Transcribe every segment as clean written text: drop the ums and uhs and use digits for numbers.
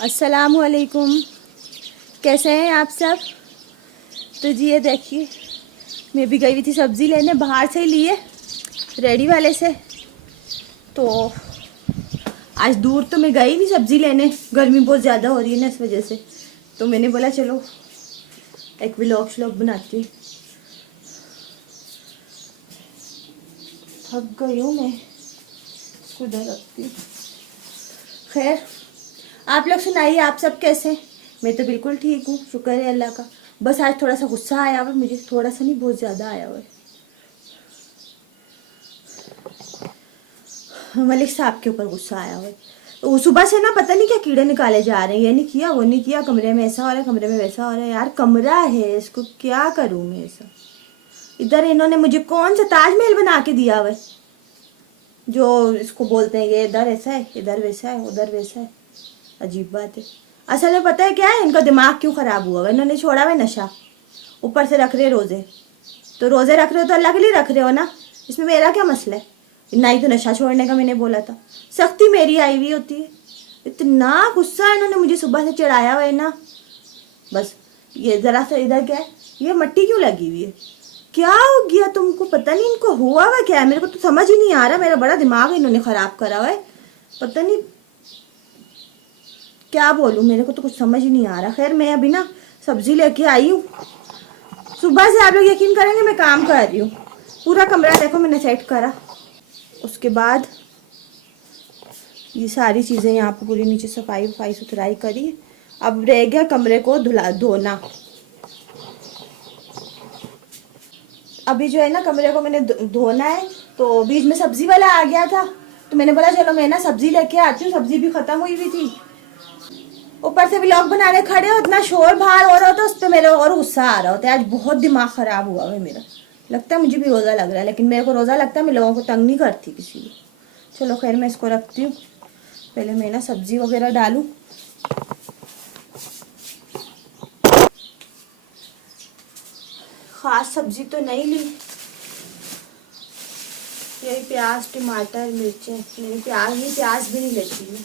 अस्सलामुअलैकुम। कैसे हैं आप सब? तो जी ये देखिए, मैं भी गई हुई थी सब्ज़ी लेने, बाहर से ही लिए रेडी वाले से। तो आज दूर तो मैं गई नहीं सब्ज़ी लेने, गर्मी बहुत ज़्यादा हो रही है ना, इस वजह से। तो मैंने बोला चलो एक व्लॉग बनाती हूँ। थक गई हूँ मैं, इसको इधर रखती हूँ। खैर, आप लोग सुनाइए, आप सब कैसे? मैं तो बिल्कुल ठीक हूँ, शुक्र है अल्लाह का। बस आज थोड़ा सा गुस्सा आया हुआ मुझे, थोड़ा सा नहीं बहुत ज़्यादा आया हुआ है। मलिक साहब के ऊपर गुस्सा आया हुआ है। तो सुबह से ना पता नहीं क्या कीड़े निकाले जा रहे हैं, ये नहीं किया वो नहीं किया, कमरे में ऐसा हो रहा है, कमरे में वैसा हो रहा है। यार कमरा है, इसको क्या करूँ मैं ऐसा? इधर इन्होंने मुझे कौन सा ताजमहल बना के दिया हुआ है, जो इसको बोलते हैं ये इधर ऐसा है, इधर वैसा है, उधर वैसा है। अजीब बात है। असल में पता है क्या है, इनका दिमाग क्यों ख़राब हुआ है? इन्होंने छोड़ा हुआ नशा, ऊपर से रख रहे रोज़े। तो रोज़े रख रहे हो तो अल्लाह के लिए रख रहे हो ना, इसमें मेरा क्या मसला है? नहीं तो नशा छोड़ने का मैंने बोला था, सख्ती मेरी आई हुई होती है। इतना गुस्सा इन्होंने मुझे सुबह से चढ़ाया हुआ है ना। बस ये ज़रा सा इधर क्या है, ये मट्टी क्यों लगी हुई है? क्या हो गया तुमको? पता नहीं इनको हुआ हुआ क्या है, मेरे को तो समझ ही नहीं आ रहा। मेरा बड़ा दिमाग इन्होंने ख़राब करा हुआ है, पता नहीं क्या बोलूँ, मेरे को तो कुछ समझ ही नहीं आ रहा। खैर मैं अभी ना सब्जी लेके आई हूँ। सुबह से आप लोग यकीन करेंगे मैं काम कर रही हूँ, पूरा कमरा देखो मैंने सेट करा। उसके बाद ये सारी चीज़ें यहाँ पर पूरी नीचे सफाई वफाई सुथराई करी। अब रह गया कमरे को धोना। अभी जो है ना कमरे को मैंने धोना है। तो बीच में सब्जी वाला आ गया था, तो मैंने बोला चलो मैं ना सब्जी लेके आती हूँ, सब्जी भी ख़त्म हुई थी। ऊपर से व्लॉग बनाने खड़े हो, इतना शोर बाहर हो रहा होता, उस पर मेरा और गुस्सा आ रहा होता है। आज बहुत दिमाग ख़राब हुआ है मेरा। लगता है मुझे भी रोज़ा लग रहा है, लेकिन मेरे को रोज़ा लगता है मैं लोगों को तंग नहीं करती किसी को। चलो खैर मैं इसको रखती हूँ, पहले मैं ना सब्जी वगैरह डालूँ। ख़ास सब्जी तो नहीं ली, यही प्याज टमाटर मिर्चें। नहीं प्याज भी नहीं लेती मैं।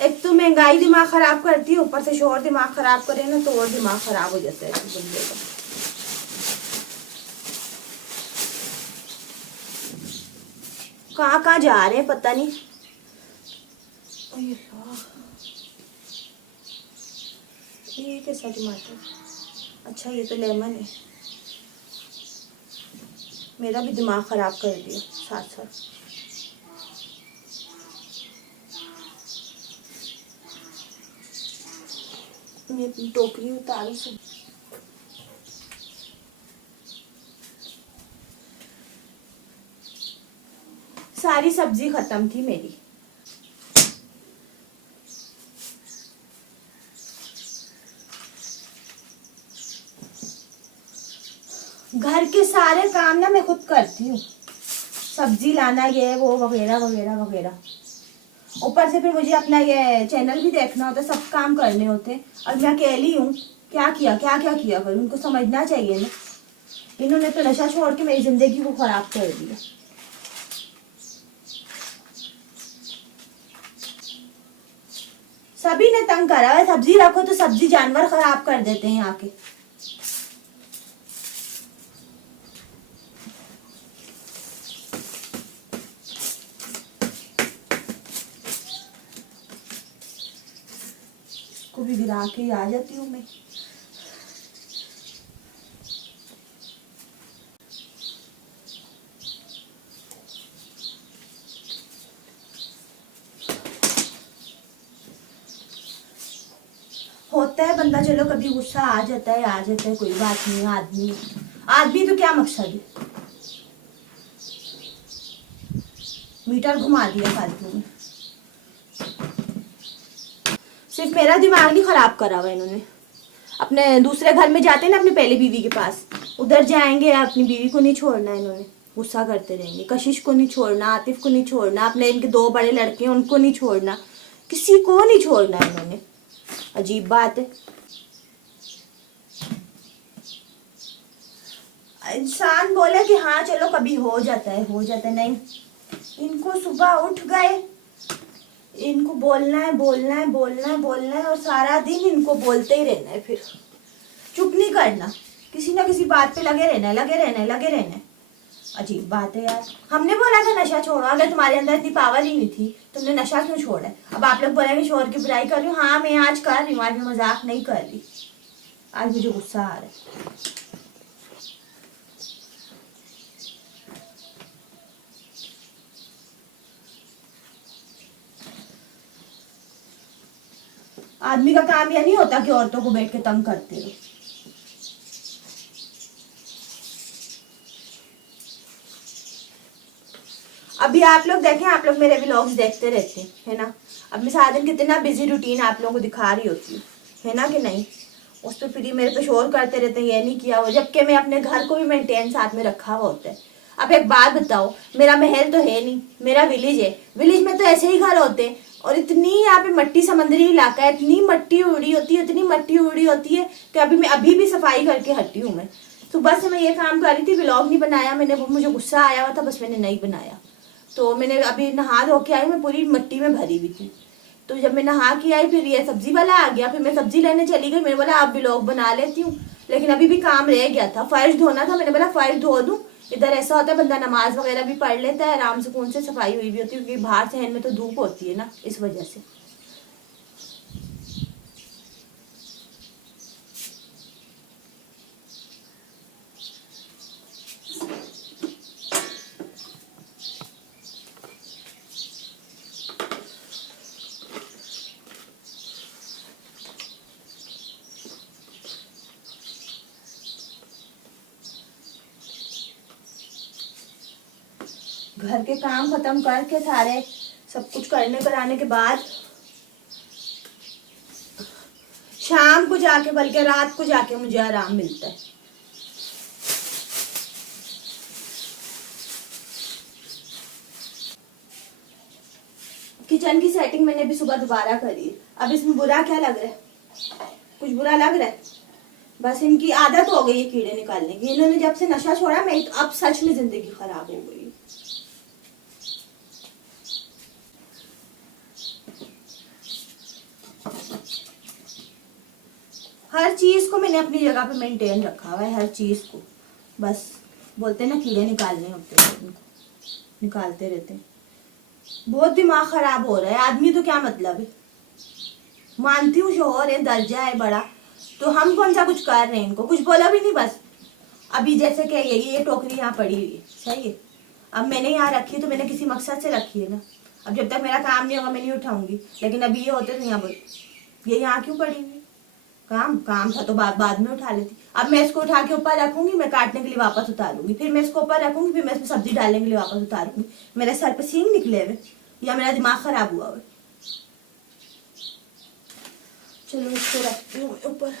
एक तो महंगाई दिमाग ख़राब करती है, ऊपर से शोर दिमाग ख़राब करे ना तो और दिमाग ख़राब हो जाता है बंदे का। कहाँ जा रहे हैं पता नहीं। ये कैसा टमाटर? अच्छा ये तो लेमन है। मेरा भी दिमाग ख़राब कर दिया साथ साथ। ये टोकरी उतारू से। सारी सब्जी ख़त्म थी मेरी। घर के सारे काम ना मैं खुद करती हूँ, सब्जी लाना ये वो वगैरह वगैरह वगैरह। ऊपर से फिर मुझे अपना ये चैनल भी देखना होता है, सब काम करने होते हैं। और मैं अकेली हूँ, क्या किया करूँ, उनको समझना चाहिए ना। इन्होंने तो नशा छोड़ के मेरी जिंदगी को खराब कर दिया। सभी ने तंग करा है, सब्जी रखो तो सब्जी जानवर खराब कर देते हैं आके। को भी गिरा के ही आ जाती हूँ मैं। होता है बंदा, चलो कभी गुस्सा आ जाता है, कोई बात नहीं। आदमी तो क्या मकसद है, मीटर घुमा दिया फालतू में। सिर्फ मेरा दिमाग नहीं खराब करा हुआ इन्होंने। अपने दूसरे घर में जाते हैं ना, अपनी पहली बीवी के पास, उधर जाएंगे, अपनी बीवी को नहीं छोड़ना इन्होंने, गुस्सा करते रहेंगे। कशिश को नहीं छोड़ना, आतिफ को नहीं छोड़ना, अपने इनके 2 बड़े लड़के हैं उनको नहीं छोड़ना, किसी को नहीं छोड़ना इन्होंने। अजीब बात है। इंसान बोले कि हाँ चलो कभी हो जाता है, नहीं। इनको सुबह उठ गए, इनको बोलना है बोलना है बोलना है बोलना है और सारा दिन इनको बोलते ही रहना है, फिर चुप नहीं करना, किसी ना किसी बात पे लगे रहना है, लगे रहना है, लगे रहना है। अजीब बात है यार। हमने बोला था नशा छोड़ो, अगर तुम्हारे अंदर इतनी पावर ही नहीं थी तुमने नशा क्यों छोड़ा है? अब आप लोग बोलेंगे शोर की बुराई कर रही हूँ। हाँ मैं आज कर रही हूँ, आज मैं मजाक नहीं कर रही, आज मुझे गुस्सा आ रहा है। आदमी का काम यह नहीं होता कि औरतों को बैठ के तंग करते रहो। अभी आप लोग देखें, आप लोग मेरे व्लॉग्स देखते रहते हैं, है ना? अब मैं सारा दिन कितना बिजी रूटीन आप लोगों को दिखा रही होती हूँ, है ना कि नहीं? उस पर फिर मेरे पे शोर करते रहते हैं, ये नहीं किया वो, जबकि मैं अपने घर को भी मेंटेन साथ में रखा हुआ होता है। अब एक बात बताओ, मेरा महल तो है नहीं, मेरा विलेज है, विलेज में तो ऐसे ही घर होते हैं। और इतनी यहाँ पे मट्टी, समुद्री इलाका है, इतनी मट्टी उड़ी होती है, इतनी मट्टी उड़ी होती है कि अभी भी सफाई करके हटी हूँ मैं। सुबह से मैं ये काम कर रही थी, व्लॉग नहीं बनाया मैंने, मुझे गुस्सा आया हुआ था, बस मैंने नहीं बनाया। तो मैंने अभी नहा धो के आई, मैं पूरी मिट्टी में भरी हुई थी। तो जब मैं नहा के आई फिर ये सब्जी वाला आ गया, फिर मैं सब्जी लेने चली गई। मैंने बोला आप व्लॉग बना लेती हूँ, लेकिन अभी भी काम रह गया था, फर्श धोना था। मैंने बोला फर्श धो दूँ, इधर ऐसा होता है बंदा नमाज वगैरह भी पढ़ लेता है आराम से, कौन से सफाई हुई भी होती है, क्योंकि बाहर शहर में तो धूप होती है ना, इस वजह से। घर के काम खत्म करके सारे सब कुछ करने कराने के बाद शाम को जाके, बल्कि रात को जाके मुझे आराम मिलता है। किचन की सेटिंग मैंने भी सुबह दोबारा करी। अब इसमें बुरा क्या लग रहा है? कुछ बुरा लग रहा है? बस इनकी आदत हो गई है कीड़े निकालने की। इन्होंने जब से नशा छोड़ा, मैं अब सच में जिंदगी खराब हो गई। हर चीज को मैंने अपनी जगह पे मेंटेन रखा हुआ है, हर चीज को। बस बोलते ना कीड़े निकालने होते हैं, इनको निकालते रहते हैं। बहुत दिमाग खराब हो रहा है। आदमी तो क्या मतलब है, मानती हूँ शोहर है, दर्जा है बड़ा, तो हम कौन सा कुछ कर रहे हैं, इनको कुछ बोला भी नहीं। बस अभी जैसे कि ये टोकरी यहाँ पड़ी हुई है, सही है, अब मैंने यहाँ रखी तो मैंने किसी मकसद से रखी है ना। अब जब तक मेरा काम नहीं होगा मैं नहीं उठाऊंगी, लेकिन अभी ये होते तो यहाँ बोल, ये यहाँ क्यों पड़ी हुई? काम था तो बाद में उठा लेती। अब मैं इसको उठा के ऊपर रखूंगी, मैं काटने के लिए वापस उतारूंगी, फिर मैं इसको ऊपर रखूंगी, फिर मैं इसमें सब्जी डालने के लिए वापस उतारूंगी। मेरे सर पे सींग निकले हुए या मेरा दिमाग खराब हुआ हुआ? चलो इसको रखती हूँ ऊपर।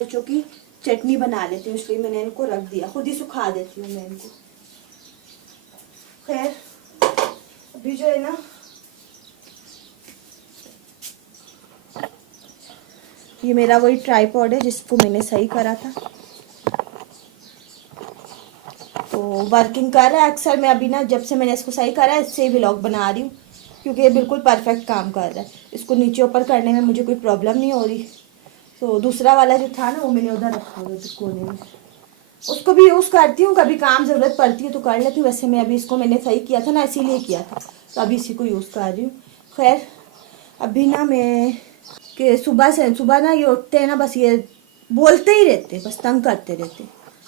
चूंकि चटनी बना लेती हूँ इसलिए मैंने इनको रख दिया, खुद ही सुखा देती हूँ मैं इनको। खैर अभी जो है ना, ये मेरा वही ट्राइपॉड है जिसको मैंने सही करा था, तो वर्किंग कर रहा है अक्सर। मैं अभी ना जब से मैंने इसको सही करा है, इससे ही व्लॉग बना रही हूँ, क्योंकि ये बिल्कुल परफेक्ट काम कर रहा है। इसको नीचे ऊपर करने में मुझे कोई प्रॉब्लम नहीं हो रही। तो दूसरा वाला जो था ना, वो मैंने उधर रखा हुआ था कोने में, उसको भी यूज़ करती हूँ, कभी काम ज़रूरत पड़ती है तो कर लेती हूँ। वैसे मैं अभी इसको मैंने सही किया था ना, इसीलिए किया था, तो अभी इसी को यूज़ कर रही हूँ। खैर अभी ना मैं कि सुबह ना ये उठते हैं ना, बस ये बोलते ही रहते, बस तंग करते रहते।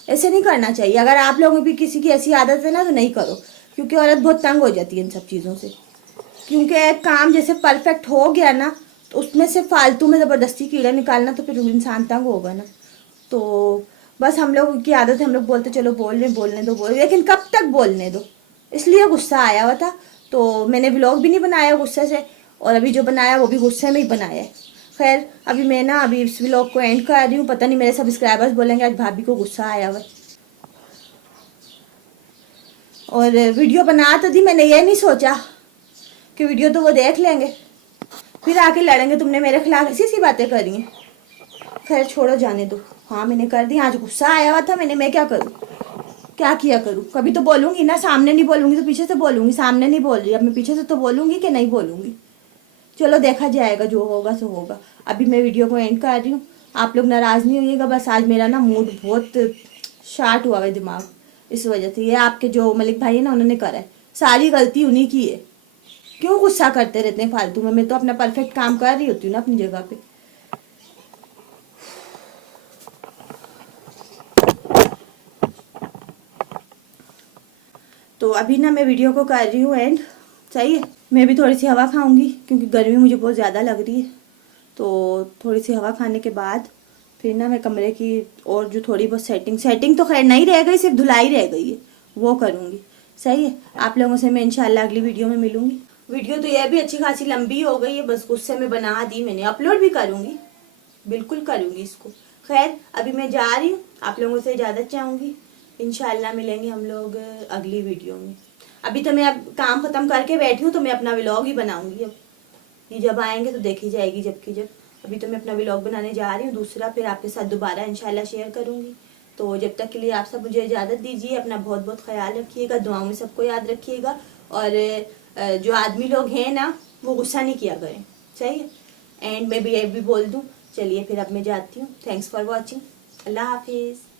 ऐसे नहीं करना चाहिए। अगर आप लोगों भी किसी की ऐसी आदत है ना तो नहीं करो, क्योंकि औरत बहुत तंग हो जाती है इन सब चीज़ों से। क्योंकि एक काम जैसे परफेक्ट हो गया ना, तो उसमें से फालतू में ज़बरदस्ती कीड़ा निकालना, तो फिर इंसान तंग होगा ना। तो बस हम लोग की आदत है, हम लोग बोलते चलो बोलने दो, लेकिन कब तक बोलने दो, इसलिए गुस्सा आया हुआ था। तो मैंने व्लॉग भी नहीं बनाया गुस्से से, और अभी जो बनाया वो भी गुस्से में ही बनाया है। खैर अभी मैं ना अभी इस व्लॉग को एंड कर रही हूँ। पता नहीं मेरे सब्सक्राइबर्स बोलेंगे आज भाभी को गुस्सा आया हुआ है। और वीडियो बना तो दी, मैंने ये नहीं सोचा कि वीडियो तो वो देख लेंगे, फिर आके लड़ेंगे तुमने मेरे खिलाफ ऐसी बातें करी हैं। खैर छोड़ो, जाने दो। हाँ मैंने कर दी, आज गुस्सा आया हुआ था मैं क्या करूँ, क्या किया करूँ। कभी तो बोलूंगी ना, सामने नहीं बोलूंगी तो पीछे से बोलूंगी, सामने नहीं बोल रही अब मैं पीछे से तो बोलूंगी कि नहीं बोलूंगी। चलो देखा जाएगा, जो होगा सो होगा। अभी मैं वीडियो को एंड कर रही हूँ, आप लोग नाराज़ नहीं होइएगा। बस आज मेरा ना मूड बहुत शार्ट हुआ है दिमाग, इस वजह से। ये आपके जो मलिक भाई है ना, उन्होंने करा है, सारी गलती उन्हीं की है। क्यों गुस्सा करते रहते हैं फालतू में, मैं तो अपना परफेक्ट काम कर रही होती हूँ ना अपनी जगह पे। तो अभी ना मैं वीडियो को कर रही हूँ एंड, सही है। मैं भी थोड़ी सी हवा खाऊंगी क्योंकि गर्मी मुझे बहुत ज़्यादा लग रही है। तो थोड़ी सी हवा खाने के बाद फिर ना मैं कमरे की और जो थोड़ी बहुत सेटिंग तो खैर नहीं रह गई, सिर्फ धुलाई रह गई है, वो करूँगी। सही है। आप लोगों से मैं इंशाल्लाह अगली वीडियो में मिलूंगी। वीडियो तो यह भी अच्छी खासी लंबी हो गई है, बस गुस्से में बना दी मैंने। अपलोड भी करूँगी, बिल्कुल करूँगी इसको। खैर अभी मैं जा रही हूँ, आप लोगों से इजाज़त चाहूँगी। इंशाल्लाह मिलेंगे हम लोग अगली वीडियो में। अभी तो मैं अब काम ख़त्म करके बैठी हूँ, तो मैं अपना व्लॉग ही बनाऊँगी अब। ये जब आएंगे तो देखी जाएगी जब। अभी तो मैं अपना व्लॉग बनाने जा रही हूँ दूसरा, फिर आपके साथ दोबारा इंशाल्लाह शेयर करूँगी। तो जब तक के लिए आप सब मुझे इजाज़त दीजिए। अपना बहुत बहुत ख्याल रखिएगा, दुआओं में सबको याद रखिएगा। और जो आदमी लोग हैं ना, वो गुस्सा नहीं किया करें, सही है। एंड मैं भी ये भी बोल दूँ। चलिए फिर अब मैं जाती हूँ। Thanks for watching. अल्लाह हाफिज़।